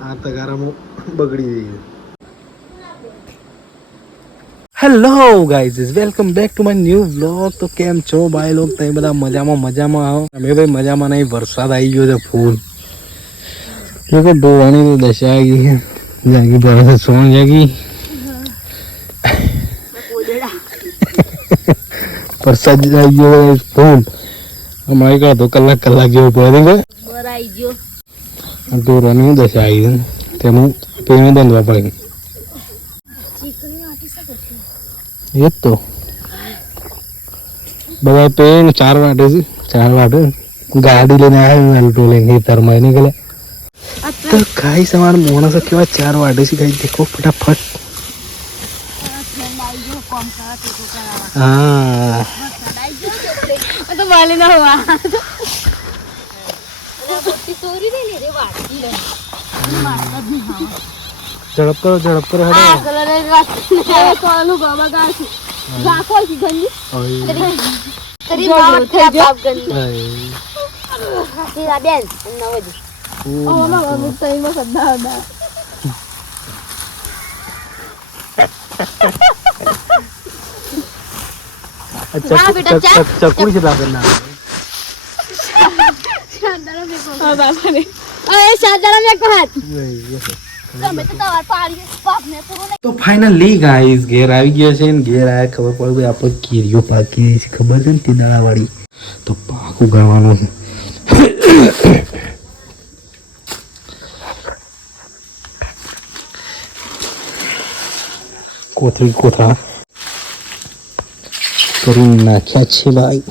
આ તગારામાં બગડી ગઈ hello guys welcome back to my new blog તો કેમ છો ભાઈ લોક તમે બધા મજામાં મજામાં આવો? અમે ભાઈ મજામાં નહીં વરસાદ આવી ગયો છે ફૂલ કે ધોવાની તો દશા આવી ગઈ જાગી પડે સોન જાગી? વરસાદ આવી ગયો ફૂલ હમણાં એક અડધો કલાક કલાક જેવો બરાઈ ગયો. દશા આવી તેનું પેમેન્ટ બાંધવા પડે એ જ તો. બધા પેન ચાર વાટે છે ચાર વાટે. ગાડી લઈને આવ્યા અલ્ટો લઈને ખેતરમાં એને ગયેલા. તો ખાઈ સવાર માણસ કેવા ચાર વાટે છે ખાઈ. દેખો ફટાફટ. હા. તો વાલે ના હુआ ચોરી દે રે વાટી રે ઝડપ કરો ઝડપ કરો આ હેડો. કલર એ વાત કોનું બાબા ગાસી ગાકો કી ગંદી તરી બાપ કે બાપ ગંદી તેરા બેન નવજી ઓ ના મમ્મી તઈ માં સદા હતા ચકુડી છે દાદર ના તો ફાઇનલી ગાઈસ ઘેર આવી ગયા છે ને ઘેર આવ્યા ખબર પડે ભાઈ આપણે કેરીઓ પાકી છે ખબર છે ને તીદાળા વાળી તો પાક ઉગાડવાનું છે. કોથળી કોથળા. કરી નાખ્યા છે ભાઈ.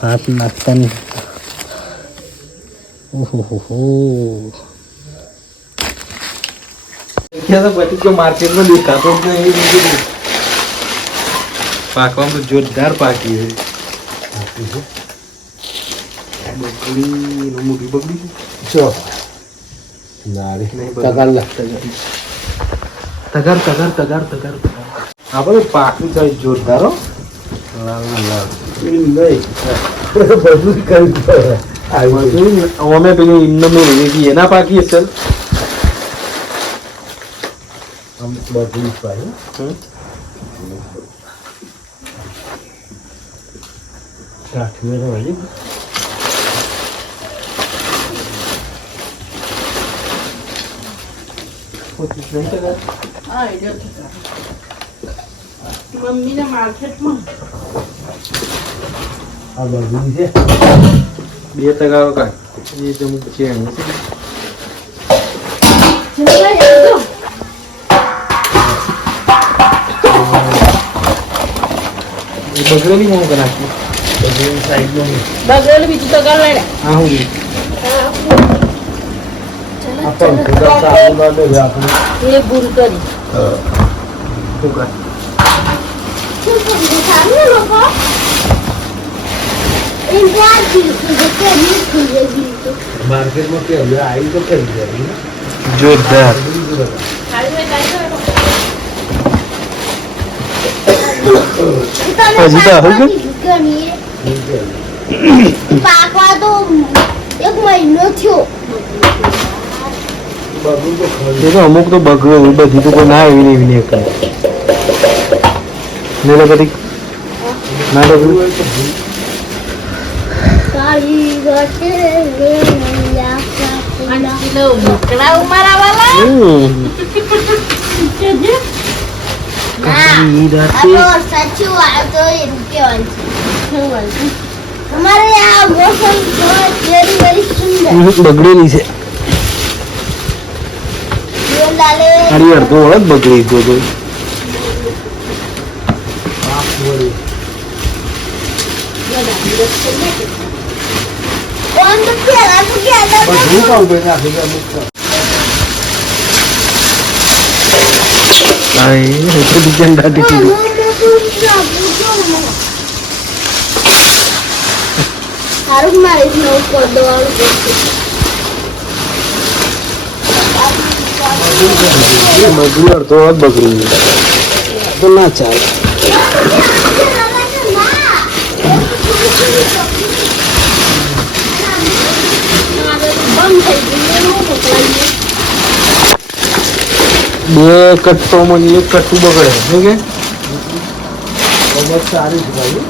હાથ નાખતા પછી માર્કેટમાં દેખાતો જ નહીં. પાકવામાં તો જોરદાર પાકી છે. બગડી બગડી નારી તગાર તગાર તગાર તગાર તગાર આપણે પાકું થાય જોરદાર બધું કરી અમે પેલી ઇન્નો મેં વેગી એના પાકી છે બધું પાય કાઠી હોય મમ્મીના માર્કેટમાં આ બધું છે બે ટકા કાઢ એ જમુક છે એનું છે. એ બગડેલી હું કે નાખી બધું સાઈડમાં બગડેલું બીજું તો લેડે હા હું આ પંખો સારું ના દે આપણે. એ ભૂલ કરી. શું કર માર્કેટમાં કે હવે આવી તો કરી જાય જોરદાર. હજી તો આવું પાકવા તો એક મહિનો થયો. એ તો અમુક તો બગડે બધી તો કોઈ ના એવી ને એવી ને કરે તો બધી ના બગડ્યું બગડેલી છે. લાલે. આડી અડધો વળત બગડી ગયો તો તો તો બધું કામ કરી નાખી તો. સારું મારી નવ પડવાનું બગડી અડધો વળત બગડી ગયો તો ના ચાલે બંધ થઈ ગયું એવું મોકલાઈએ બે કટ્ટો મને એક કટ્ટું બગડે શું કે રમત સારી છે ભાઈ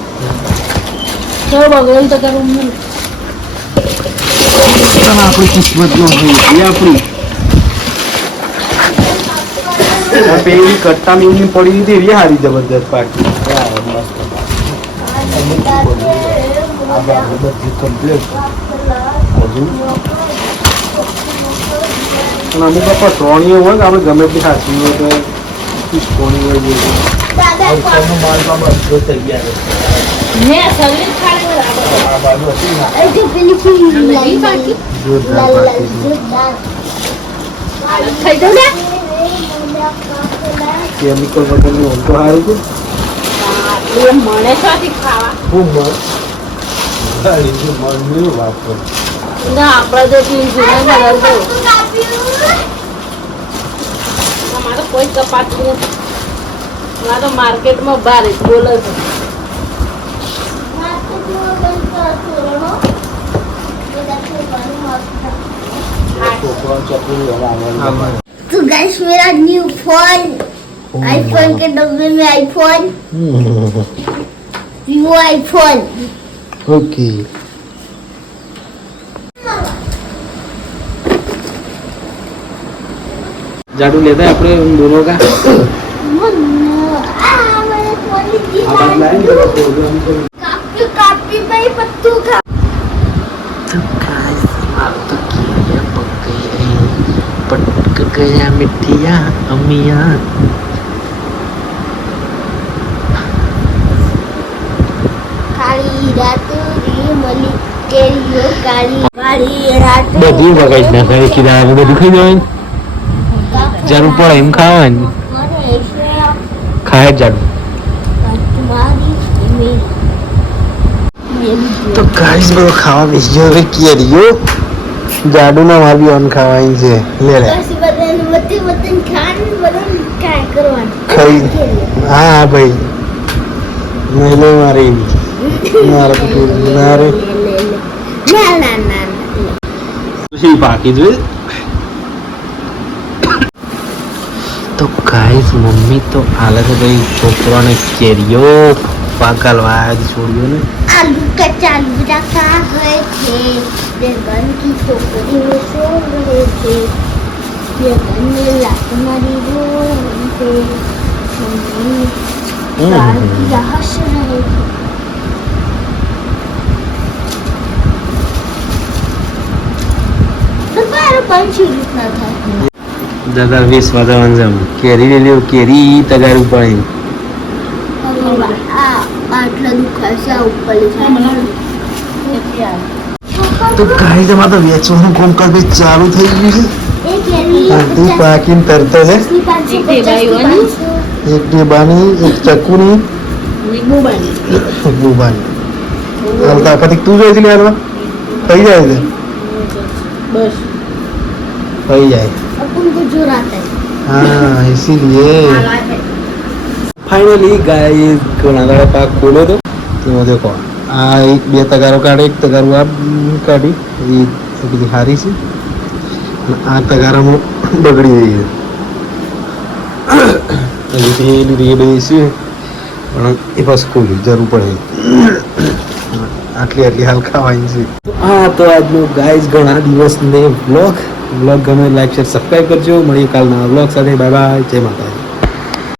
તો બગડેલ તો કરું નહીં પણ આપણી કિસ્મત નો હોય એ આપણી આ પેલી કરતા મીની પડી હતી એવી સારી જબરદસ્ત પાકી બધી complete. હજુ પણ અમુક આપણે ત્રણીઓ હોય કે આપણે ગમે તે સાચી હોય તો ત્રણી હોય જે આ ઉપરનો માલ પણ બધો તૈયાર જોરદાર લાલ પાકી છે. જોરદાર. ખાઈ દઉં ને કેમિકલ વગરની હોય તો સારું છે મને ખાવા. વાત કરું. ના આપણે જૂના કલર કોઈ કપાતું નથી. અમારે તો માર્કેટમાં ભારે બોલે છે. ચકલી गाइस मेरा न्यू फोन आईफोन के डब्बे में आईफोन वीवो आईफोन ओके झाड़ू लेता है अपने उन दोनों का कापी कापी पत्तू का पटक गया मिट्टिया अमिया काली रात री मली तेरी यो काली काली रात બધી વગાઈ નાખે કીધા હવે બધું ખાઈ જવાનું જરૂર પડે એમ ખાવાની ખાય જ જાડું तुम्हारी मेरी मेरी તો ગાઈસ બધો ખાવા બેસી ગયો હવે કેરીઓ જાડુ ના માર બી ઓન ખાવાની છે લે લે ખાઈ. હા ભાઈ. મેલે મારી. મારા પકડી મારે. પછી બાકી જોઈ. તો ગાઈસ મમ્મી તો હાલે છે ભાઈ છોકરાને કેરીઓ. પાકલવા આજ છોડ્યો ને આલુ કચાલુ રાખા હોય છે. બેગન કી છોકરી નો શોર રહે છે. બેગન ને લાત મારી રો છે દાદા વીસમાં જવાનું કેરી લેવું કેરી તગારું પાણી. તો ગાઈઝ અમારે તો વેચવાનું કામકાજ ભાઈ ચાલુ થઈ ગયું છે બધું પાકીને તરતો છે એક ડેબાની એક ચક્કુની બુબાની હાલ તો આખાથી તું જોઈ લે હાલમાં થઈ જાય છે બસ થઈ જાય હા ઇસીલીએ ફાઇનલી ગાઈઝ ઘણા દાડા પાક ખોલ્યો તો તેમાં દેખો, આ એક, બે તગારો કાઢે, એક તગારું આ કાઢી, એ બધી હારી છે. આ તગારામાં બગડી છે. હજી પેલી રેડ છે પણ એ બસ ખોલી જરૂર પડે. આટલી આટલી હાલ ખાવાની છે. હા તો આજનો ગાઈઝ ઘણા દિવસ ને બ્લોગ વ્લોગ ગમે લાઈક શેર સબસ્ક્રાઈબ કરજો. મળીએ કાલના બ્લોગ સાથે. બાય બાય જય માતાજી.